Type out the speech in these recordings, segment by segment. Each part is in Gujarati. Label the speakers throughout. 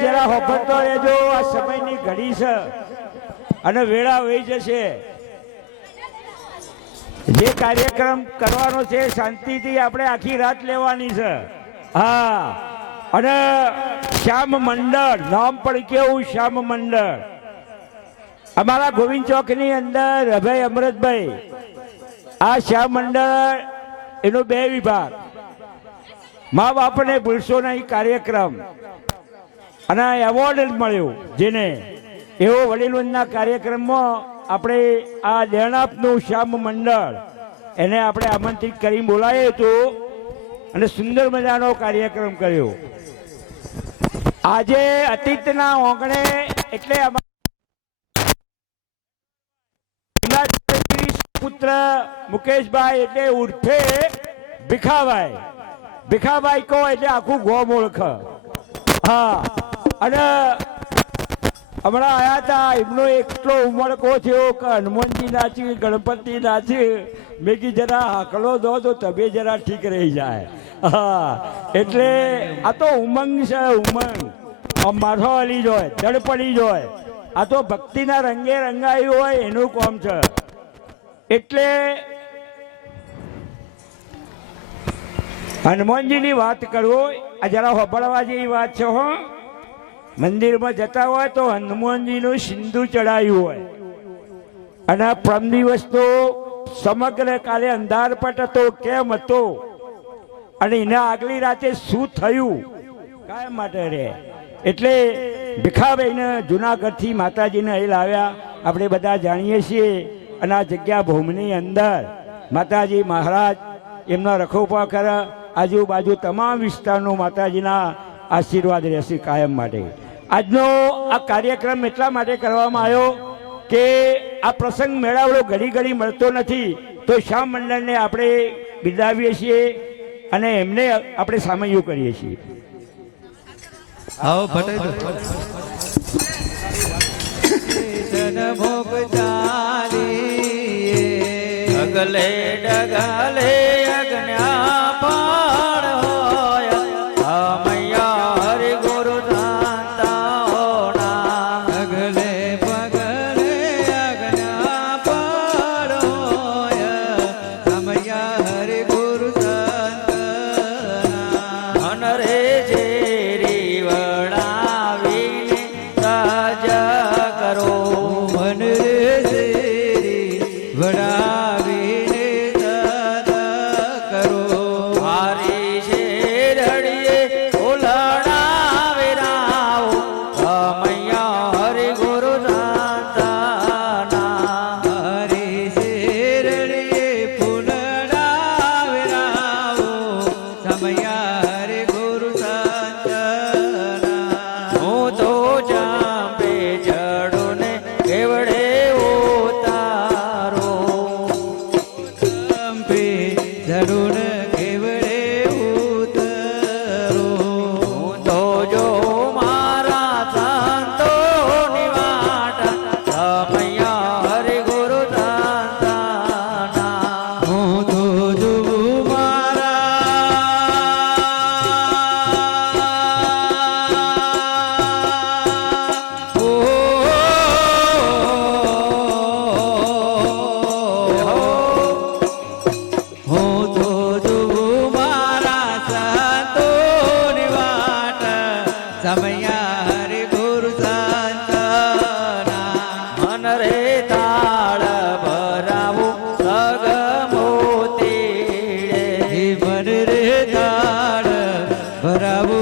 Speaker 1: જરા હોફતો રહેજો, આ સમયની ઘડી છે. અને વેળા વહી જશે. જે કાર્યક્રમ કરવાનો છે, શાંતિથી આપણે આખી રાત લેવાની છે. હા. અને શ્યામ મંડળ, નામ પણ કેવું, શ્યામ મંડળ. અમારા ગોવિંદ ચોકની અંદર અભય અમૃતભાઈ. આ શ્યામ મંડળ એનો બે વિભાગ. મા બાપને ભૂલશો નહીં, કાર્યક્રમ. અને એવોર્ડ જ મળ્યો, જેને એવો વડીલોના કાર્યક્રમમાં આપણે આ દેણાપનું શ્યામ મંડળ એને આપણે આમંત્રિત કરી બોલાયો હતું અને સુંદર મજાનો કાર્યક્રમ કર્યો. આજે અતીતના ઓગણે એટલે પુત્ર મુકેશભાઈ એટલે ઉર્ફે ભીખાભાઈ. ભીખાભાઈ કહો એટલે આખું ગોમ ઓળખ હા. અને હમણાં આયા હતા એમનો એટલો ઉમળકો થયો? કે હનુમાનજી નાચી ગણપતિ નાચી મેં કી જરા હાકલો દો તો તબે જરા ઠીક રહી જાય. હા, એટલે આ તો ઉમંગ છે, ઉમંગ. માથો હલી જોય, જડ પડી જોય. આ તો ભક્તિના રંગે રંગાયું હોય, એનું કોમ છે. એટલે હનુમાનજીની વાત કરું, આ જરા હોબળવા જેવી વાત છે, હો. મંદિરમાં જતા હોય તો હનુમાનજીનું સિંધુ ચડાયું હોય. અને પ્રમ દિવસ તો સમગ્ર કાલે અંધારપટ હતો, કેમ હતો? અને એના આગલી રાતે શું થયું? કાયમ માટે રહે. એટલે ભીખાભાઈને જુનાગઢથી માતાજીને અહીં લાવ્યા. આપણે બધા જાણીએ છીએ. અને આ જગ્યા ભૂમની અંદર માતાજી મહારાજ એમના રખોપા કર. આજુબાજુ તમામ વિસ્તારનો માતાજીના આશીર્વાદ રહેશે કાયમ માટે. આજનો આ કાર્યક્રમ એટલા માટે કરવામાં આવ્યો કે આ પ્રસંગ મેળાવડો ઘડી ઘડી મળતો નથી તો શ્યામ મંડળને આપણે બિરદાવીએ છીએ અને એમને આપણે સામયું કરીએ છીએ.
Speaker 2: આવો
Speaker 3: ભોગ ચાલી ડગલે ડગલે Bravo.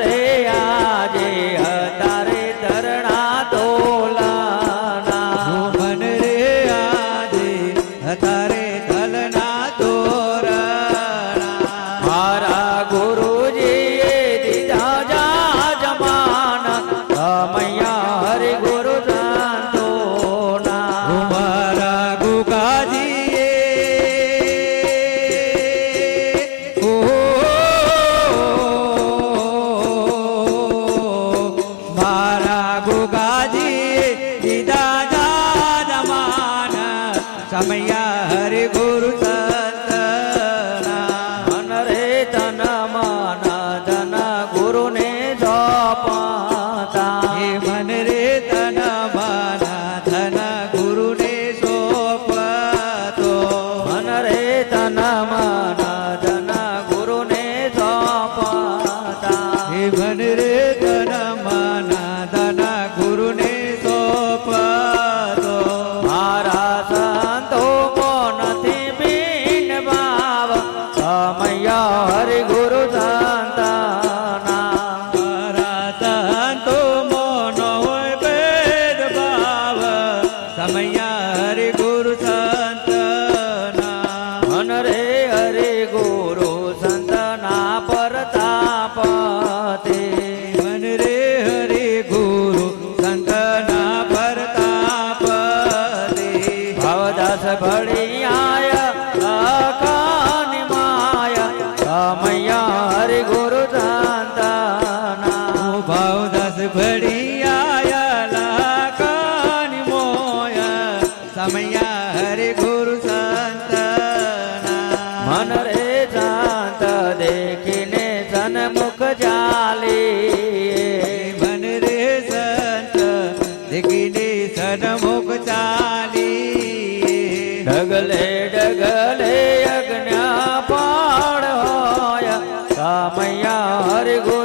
Speaker 3: রে મૈયા હરે
Speaker 2: ગો